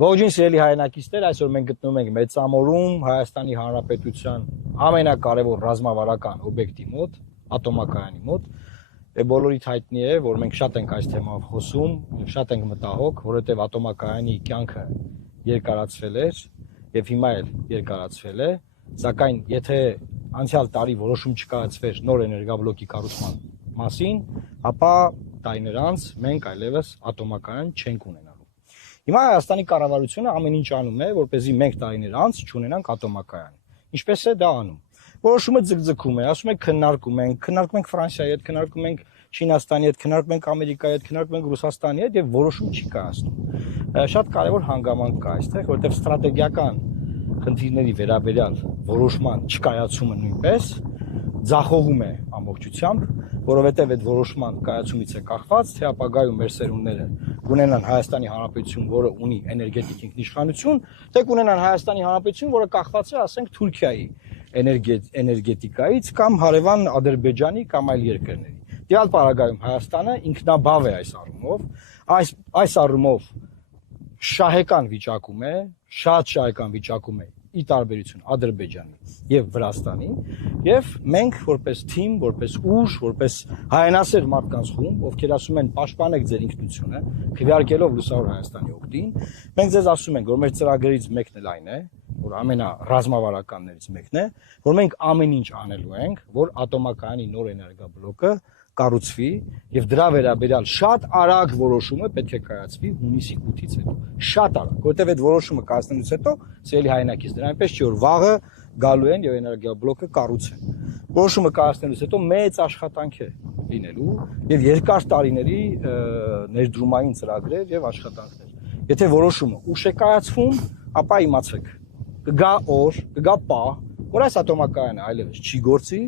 Ողջույն սիրելի հայրենակիցներ, այսօր մենք գտնվում ենք Մեծամորում, Հայաստանի Հանրապետության ամենակարևոր ռազմավարական օբյեկտի մոտ, ատոմակայանի մոտ։ Բոլորիդ հայտնի է, որ մենք շատ ենք այս թեմայով խոսում, շատ ենք մտահոգ, որովհետև ատոմակայանի կյանքը երկարացվել էր եւ հիմա էլ երկարացվել է, սակայն եթե անցյալ տարի որոշում չկայացվեր նոր էներգաբլոկի կառուցման մասին, ապա տարիներ անց մենք այլևս ատոմակայան չենք ունենալու։ Հիմա Հայաստանի կառավարությունը ամեն ինչ անում է, որպեսզի մենք տարիներ անց չունենանք ատոմակայան։ Ինչպես է դա անում։ Որոշումը ձգձգում է, ասում ենք քննարկում ենք Ֆրանսիայի հետ, քննարկում ենք Չինաստանի հետ, քննարկում ենք Ամերիկայի հետ, քննարկում ենք Ռուսաստանի հետ եւ որոշում չի կայացնում։ Շատ կարեւոր հանգամանք կա այստեղ, որովհետեւ ստրատեգիական խնդիրների վերաբերյալ որոշման չկայացումը նույնպես ձախողում է ամբողջությամբ, որովհետև այդ որոշման կայացումից է կախված, թե ապագայում մեր սերունդները կունենան Հայաստանի Հանրապետություն, որը ունի էներգետիկ ինքնիշխանություն, թե կունենան Հայաստանի Հանրապետություն, որը կախված է, ասենք, Թուրքիայի էներգետիկայից կամ հարևան Ադրբեջանի կամ այլ երկրների։ Դիալ պարագայում Հայաստանը ինքնաբավ է այս առումով, այս առումով շահեկան վիճակում է, շատ շահեկան վիճակում է ի տարբերություն Ադրբեջանի եւ Վրաստանի, եւ մենք որպես թիմ, որպես ուժ, որպես հայրենասեր մարդկանց խումբ, ովքեր ասում են պաշտպանեք ձեր ինքնությունը, քվեարկելով Լուսավոր Հայաստանի օգտին, մենք ձեզ ասում ենք, որ մեր ծրագրերից մեկն էլ այն է, որ ամենառազմավարականներից մեկն է, որ մենք ամեն ինչ անելու ենք, որ ատոմակայանի նոր էներգաբլոկը կառուցվի եւ դրա վերաբերյալ շատ արագ որոշումը պետք է կայացվի հունիսի 8-ից հետո։ Շատ արագ, որովհետեւ այդ որոշումը կայացնելուց հետո սիրելի հայրենակիցներ, այնպես չի որ վաղը գալու են եւ էներգաբլոկը կառուցեն։ Որոշումը կայացնելուց հետո մեծ աշխատանք է լինելու եւ երկար տարիների ներդրումային ծրագրեր եւ աշխատանքներ։ Եթե որոշումը ուշ է կայացվում, ապա իմացեք, կգա օր, կգա պահ, որ այս ատոմակայանը այլևս չի գործի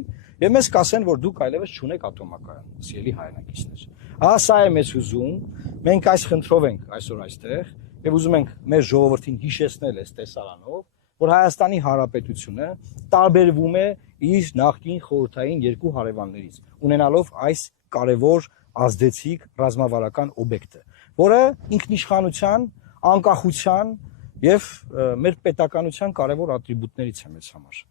եւ մեզ կասեն, որ դուք այլևս չունեք ատոմակայան, սիրելի հայրենակիցներ։ Սա է մեզ ուզում, մենք այս խնդրով ենք այսօր այստեղ եւ ուզում ենք մեր ժողովրդին հիշեցնել այս տեսարանով, որ Հայաստանի Հանրապետությունը տարբերվում է իր նախկին խորհրդային երկու հարևաններից, ունենալով այս կարևոր ազդեցիկ ռազմավարական օբյեկտը, որը ինքնիշխանության, անկախության եւ մեր պետականության կարևոր ատրիբուտներից է մեզ համար։